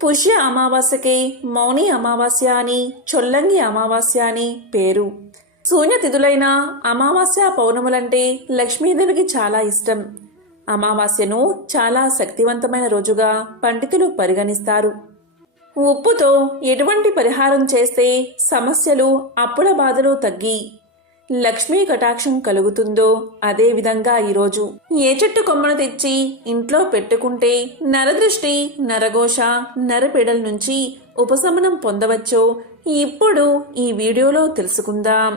పుష్య అమావాస్యకి మౌని అమావాస్య అని, చొల్లంగి అమావాస్య అని పేరు. శూన్యతిథులైన అమావాస్య పౌర్ణములంటే లక్ష్మీదేవికి చాలా ఇష్టం. అమావాస్యను చాలా శక్తివంతమైన రోజుగా పండితులు పరిగణిస్తారు. ఉప్పుతో ఎటువంటి పరిహారం చేస్తే సమస్యలు, అప్పుల బాధలు తగ్గి లక్ష్మీ కటాక్షం కలుగుతుందో అదేవిధంగా ఈరోజు ఏ చెట్టు కొమ్మను తెచ్చి ఇంట్లో పెట్టుకుంటే నరదృష్టి, నరఘోష, నరపీడల నుంచి ఉపశమనం పొందవచ్చో ఇప్పుడు ఈ వీడియోలో తెలుసుకుందాం.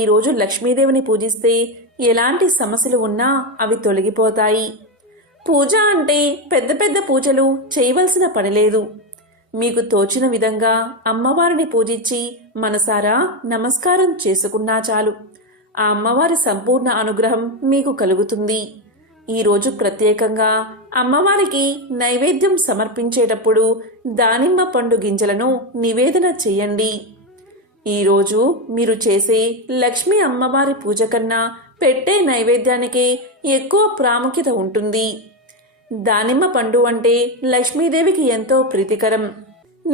ఈరోజు లక్ష్మీదేవిని పూజిస్తే ఎలాంటి సమస్యలు ఉన్నా అవి తొలగిపోతాయి. పూజ అంటే పెద్ద పెద్ద పూజలు చేయవలసిన పనిలేదు. మీకు తోచిన విధంగా అమ్మవారిని పూజించి మనసారా నమస్కారం చేసుకున్నా చాలు. ఆ అమ్మవారి సంపూర్ణ అనుగ్రహం మీకు కలుగుతుంది. ఈరోజు ప్రత్యేకంగా అమ్మవారికి నైవేద్యం సమర్పించేటప్పుడు దానిమ్మ పండు గింజలను నివేదన చేయండి. ఈరోజు మీరు చేసే లక్ష్మీ అమ్మవారి పూజ కన్నా పెట్టే నైవేద్యానికే ఎక్కువ ప్రాముఖ్యత ఉంటుంది. దానిమ్మ పండు అంటే లక్ష్మీదేవికి ఎంతో ప్రీతికరం.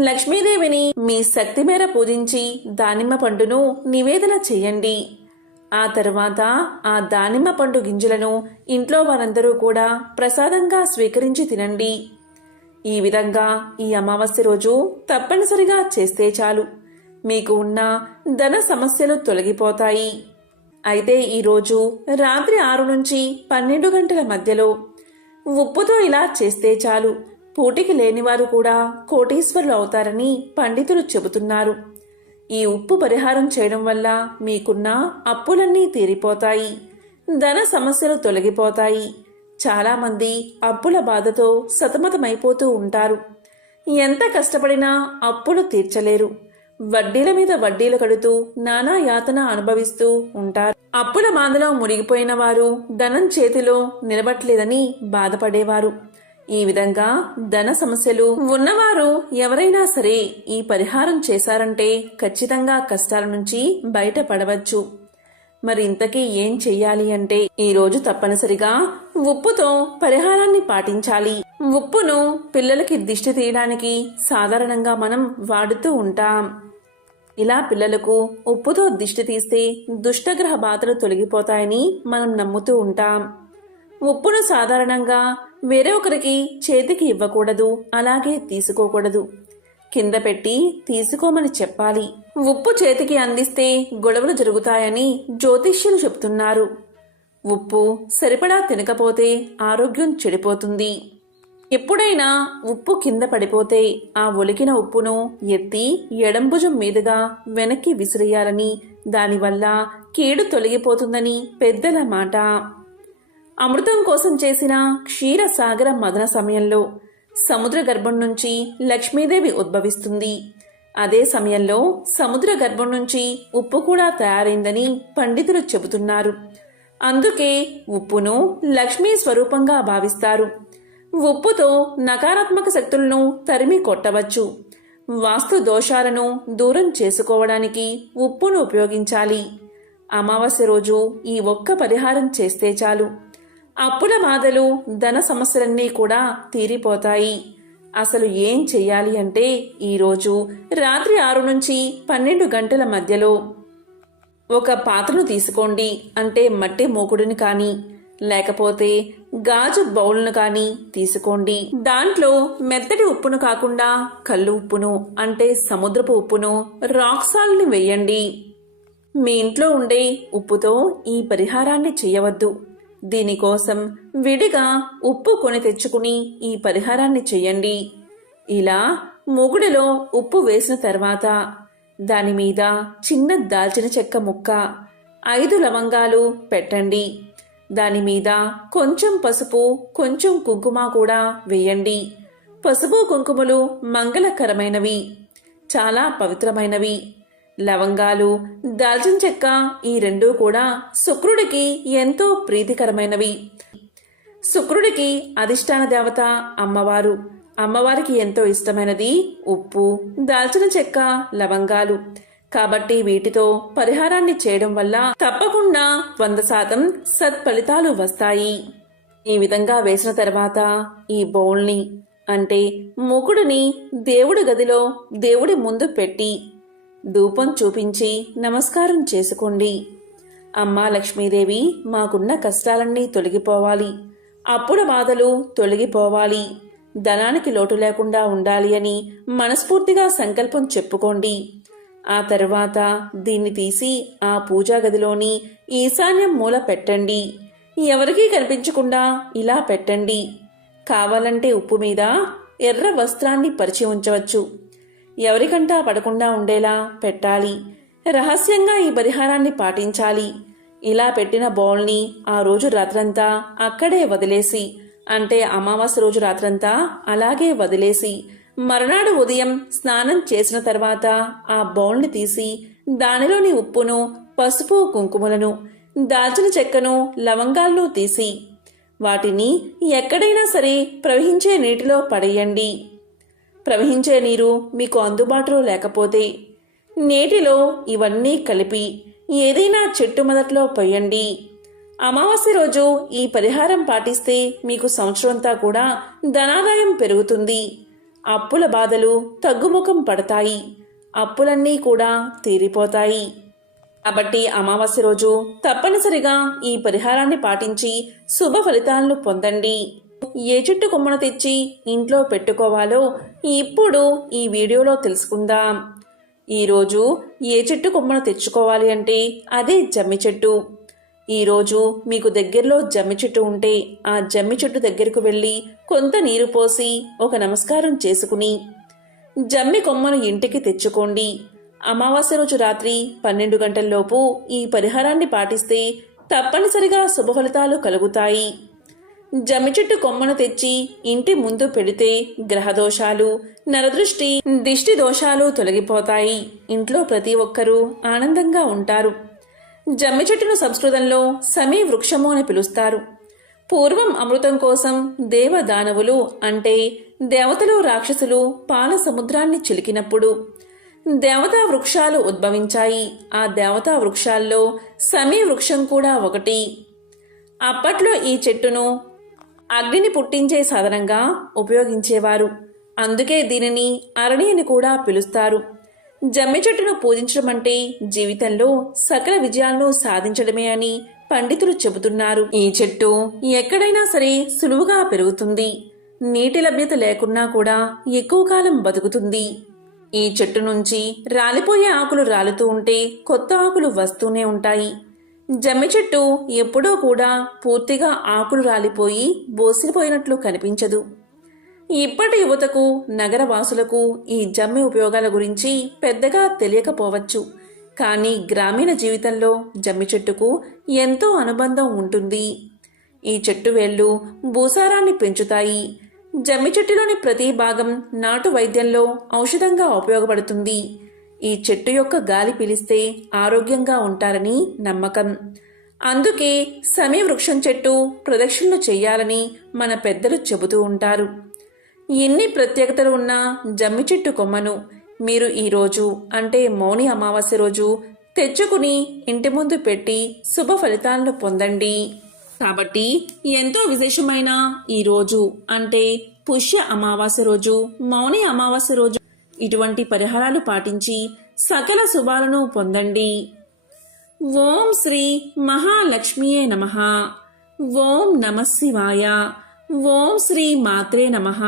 లక్ష్మీదేవిని మీ శక్తి మేర పూజించి దానిమ్మ పండును నివేదన చేయండి. ఆ తర్వాత ఆ దానిమ్మ పండు గింజలను ఇంట్లో వారందరూ కూడా ప్రసాదంగా స్వీకరించి తినండి. ఈ విధంగా ఈ అమావాస్య రోజు తప్పనిసరిగా చేస్తే చాలు, మీకు ఉన్న ధన సమస్యలు తొలగిపోతాయి. అయితే ఈరోజు రాత్రి 6 నుంచి 12 గంటల మధ్యలో ఉప్పుతో ఇలా చేస్తే చాలు, పూటికి లేనివారు కూడా కోటీశ్వరులు అవుతారని పండితులు చెబుతున్నారు. ఈ ఉప్పు పరిహారం చేయడం వల్ల మీకున్న అప్పులన్నీ తీరిపోతాయి, ధన సమస్యలు తొలగిపోతాయి. చాలామంది అప్పుల బాధతో సతమతమైపోతూ ఉంటారు. ఎంత కష్టపడినా అప్పులు తీర్చలేరు. వడ్డీల మీద వడ్డీలు కడుతూ నానా యాతన అనుభవిస్తూ ఉంటారు. అప్పుల బాధలో మునిగిపోయిన వారు ధనం చేతిలో నిలబట్లేదని బాధపడేవారు. ఈ విధంగా ధన సమస్యలు ఉన్నవారు ఎవరైనా సరే ఈ పరిహారం చేశారంటే ఖచ్చితంగా కష్టాల నుంచి బయటపడవచ్చు. మరి ఇంతకీ ఏం చెయ్యాలి అంటే ఈరోజు తప్పనిసరిగా ఉప్పుతో పరిహారాన్ని పాటించాలి. ఉప్పును పిల్లలకి దిష్టి తీయడానికి సాధారణంగా మనం వాడుతూ ఉంటాం. ఇలా పిల్లలకు ఉప్పుతో దిష్టి తీస్తే దుష్టగ్రహ బాధలు తొలగిపోతాయని మనం నమ్ముతూ ఉంటాం. ఉప్పును సాధారణంగా వేరే ఒకరికి చేతికి ఇవ్వకూడదు, అలాగే తీసుకోకూడదు. కింద పెట్టి తీసుకోమని చెప్పాలి. ఉప్పు చేతికి అందిస్తే గొడవలు జరుగుతాయని జ్యోతిష్యులు చెప్తున్నారు. ఉప్పు సరిపడా తినకపోతే ఆరోగ్యం చెడిపోతుంది. ఎప్పుడైనా ఉప్పు కింద పడిపోతే ఆ ఒలికిన ఉప్పును ఎత్తి ఎడంభుజం మీదుగా వెనక్కి విసిరేయాలని, దానివల్ల కీడు తొలగిపోతుందని పెద్దల మాట. అమృతం కోసం చేసిన క్షీరసాగర మదన సమయంలో సముద్ర గర్భం నుంచి లక్ష్మీదేవి ఉద్భవిస్తుంది. అదే సమయంలో సముద్ర గర్భం నుంచి ఉప్పు కూడా తయారైందని పండితులు చెబుతున్నారు. అందుకే ఉప్పును లక్ష్మీ స్వరూపంగా భావిస్తారు. ఉప్పుతో నకారాత్మక శక్తులను తరిమి కొట్టవచ్చు. వాస్తు దోషాలను దూరం చేసుకోవడానికి ఉప్పును ఉపయోగించాలి. అమావాస్య రోజు ఈ ఒక్క పరిహారం చేస్తే చాలు, అప్పుల బాధలు, ధన సమస్యలన్నీ కూడా తీరిపోతాయి. అసలు ఏం చెయ్యాలి అంటే ఈరోజు రాత్రి 6 నుంచి 12 గంటల మధ్యలో ఒక పాత్రను తీసుకోండి. అంటే మట్టి మూకుడుని కానీ లేకపోతే గాజు బౌల్ను కానీ తీసుకోండి. దాంట్లో మెత్తటి ఉప్పును కాకుండా కల్లు ఉప్పును అంటే సముద్రపు ఉప్పును, రాక్ సాల్ట్ని వేయండి. మీ ఇంట్లో ఉండే ఉప్పుతో ఈ పరిహారాన్ని చేయవద్దు. దీనికోసం విడిగా ఉప్పు కొని తెచ్చుకుని ఈ పరిహారాన్ని చెయ్యండి. ఇలా మూగుడిలో ఉప్పు వేసిన తర్వాత దాని మీద చిన్న దాల్చిన చెక్క ముక్క, 5 లవంగాలు పెట్టండి. దాని మీద కొంచెం పసుపు, కొంచెం కుంకుమ కూడా వేయండి. పసుపు కుంకుమలు మంగళకరమైనవి, చాలా పవిత్రమైనవి. లవంగాలు, దాల్చిన చెక్క ఈ రెండూ కూడా శుక్రుడికి ఎంతో ప్రీతికరమైనవి. శుక్రుడికి అధిష్టాన దేవత అమ్మవారు. అమ్మవారికి ఎంతో ఇష్టమైనది ఉప్పు, దాల్చిన చెక్క, లవంగాలు. కాబట్టి వీటితో పరిహారాన్ని చేయడం వల్ల తప్పకుండా 100% సత్ఫలితాలు వస్తాయి. ఈ విధంగా వేసిన తర్వాత ఈ బౌల్ని అంటే ముకుడుని దేవుడి గదిలో దేవుడి ముందు పెట్టి ధూపం చూపించి నమస్కారం చేసుకోండి. అమ్మా లక్ష్మీదేవి, మాకున్న కష్టాలన్నీ తొలగిపోవాలి, అప్పుల బాధలు తొలగిపోవాలి, ధనానికి లోటు లేకుండా ఉండాలి అని మనస్ఫూర్తిగా సంకల్పం చెప్పుకోండి. ఆ తర్వాత దీన్ని తీసి ఆ పూజా గదిలోని ఈశాన్యం మూల పెట్టండి. ఎవరికీ కనిపించకుండా ఇలా పెట్టండి. కావాలంటే ఉప్పు మీద ఎర్ర వస్త్రాన్ని పరిచి ఉంచవచ్చు. ఎవరికంటా పడకుండా ఉండేలా పెట్టాలి. రహస్యంగా ఈ పరిహారాన్ని పాటించాలి. ఇలా పెట్టిన బౌల్ని ఆ రోజు రాత్రంతా అక్కడే వదిలేసి, అంటే అమావాస్య రోజు రాత్రంతా అలాగే వదిలేసి మరునాడు ఉదయం స్నానం చేసిన తర్వాత ఆ బౌల్ని తీసి దానిలోని ఉప్పును, పసుపు, కుంకుమలను, దాల్చిన చెక్కను, లవంగాలను తీసి వాటిని ఎక్కడైనా సరే ప్రవహించే నీటిలో పడేయండి. ప్రవహించే నీరు మీకు అందుబాటులో లేకపోతే నీటిలో ఇవన్నీ కలిపి ఏదైనా చెట్టు మొదట్లో పోయండి. అమావాస్య రోజు ఈ పరిహారం పాటిస్తే మీకు సంవత్సరంతా కూడా ధనాదాయం పెరుగుతుంది. అప్పుల బాధలు తగ్గుముఖం పడతాయి. అప్పులన్నీ కూడా తీరిపోతాయి. కాబట్టి అమావాస్య రోజు తప్పనిసరిగా ఈ పరిహారాన్ని పాటించి శుభ ఫలితాలను పొందండి. ఏ చెట్టు కొమ్మను తెచ్చి ఇంట్లో పెట్టుకోవాలో ఇప్పుడు ఈ వీడియోలో తెలుసుకుందాం. ఈరోజు ఏ చెట్టు కొమ్మను తెచ్చుకోవాలి అంటే అదే జమ్మి చెట్టు. ఈరోజు మీకు దగ్గరలో జమ్మి చెట్టు ఉంటే ఆ జమ్మి చెట్టు దగ్గరకు వెళ్ళి కొంత నీరు పోసి ఒక నమస్కారం చేసుకుని జమ్మి కొమ్మను ఇంటికి తెచ్చుకోండి. అమావాస్య రోజు రాత్రి 12 గంటల్లోపు ఈ పరిహారాన్ని పాటిస్తే తప్పనిసరిగా శుభ ఫలితాలు కలుగుతాయి. జమ్మి చెట్టు కొమ్మను తెచ్చి ఇంటి ముందు పెడితే గ్రహదోషాలు, నరదృష్టి, దిష్టి దోషాలు తొలగిపోతాయి. ఇంట్లో ప్రతి ఒక్కరూ ఆనందంగా ఉంటారు. జమ్మి చెట్టును సంస్కృతంలో సమీ వృక్షము అని పిలుస్తారు. పూర్వం అమృతం కోసం దేవదానవులు, అంటే దేవతలు, రాక్షసులు పాల సముద్రాన్ని చిలికినప్పుడు దేవతా వృక్షాలు ఉద్భవించాయి. ఆ దేవతా వృక్షాల్లో సమీ వృక్షం కూడా ఒకటి. అప్పట్లో ఈ చెట్టును అగ్నిని పుట్టించే సాధనంగా ఉపయోగించేవారు. అందుకే దీనిని అరణి అని కూడా పిలుస్తారు. జమ్మి చెట్టును పూజించడం అంటే జీవితంలో సకల విజయాలను సాధించడమే అని పండితులు చెబుతున్నారు. ఈ చెట్టు ఎక్కడైనా సరే సులువుగా పెరుగుతుంది. నీటి లభ్యత లేకున్నా కూడా ఎక్కువ కాలం బతుకుతుంది. ఈ చెట్టు నుంచి రాలిపోయే ఆకులు రాలుతూ ఉంటే కొత్త ఆకులు వస్తూనే ఉంటాయి. జమ్మి చెట్టు ఎప్పుడూ కూడా పూర్తిగా ఆకులు రాలిపోయి బోసిపోయినట్లు కనిపించదు. ఇప్పటి యువతకు, నగర వాసులకు ఈ జమ్మి ఉపయోగాల గురించి పెద్దగా తెలియకపోవచ్చు. కానీ గ్రామీణ జీవితంలో జమ్మి చెట్టుకు ఎంతో అనుబంధం ఉంటుంది. ఈ చెట్టు వేళ్ళు భూసారాన్ని పెంచుతాయి. జమ్మి చెట్టులోని ప్రతి భాగం నాటు వైద్యంలో ఔషధంగా ఉపయోగపడుతుంది. ఈ చెట్టు యొక్క గాలి పీలిస్తే ఆరోగ్యంగా ఉంటారని నమ్మకం. అందుకే సమీ వృక్షం చెట్టు ప్రదక్షిణలు చెయ్యాలని మన పెద్దలు చెబుతూ ఉంటారు. ఎన్ని ప్రత్యేకతలు ఉన్న జమ్మి చెట్టు కొమ్మను మీరు ఈరోజు, అంటే మౌని అమావాస్య రోజు తెచ్చుకుని ఇంటి ముందు పెట్టి శుభ ఫలితాలను పొందండి. కాబట్టి ఎంతో విశేషమైన ఈ రోజు, అంటే పుష్య అమావాస్య రోజు, మౌని అమావాస్య రోజు ఇటువంటి పరిహారాలు పాటించి సకల శుభాలను పొందండి. ఓం శ్రీ మహాలక్ష్మియే నమః. ఓం నమః శివాయ. ఓం శ్రీ మాత్రే నమః.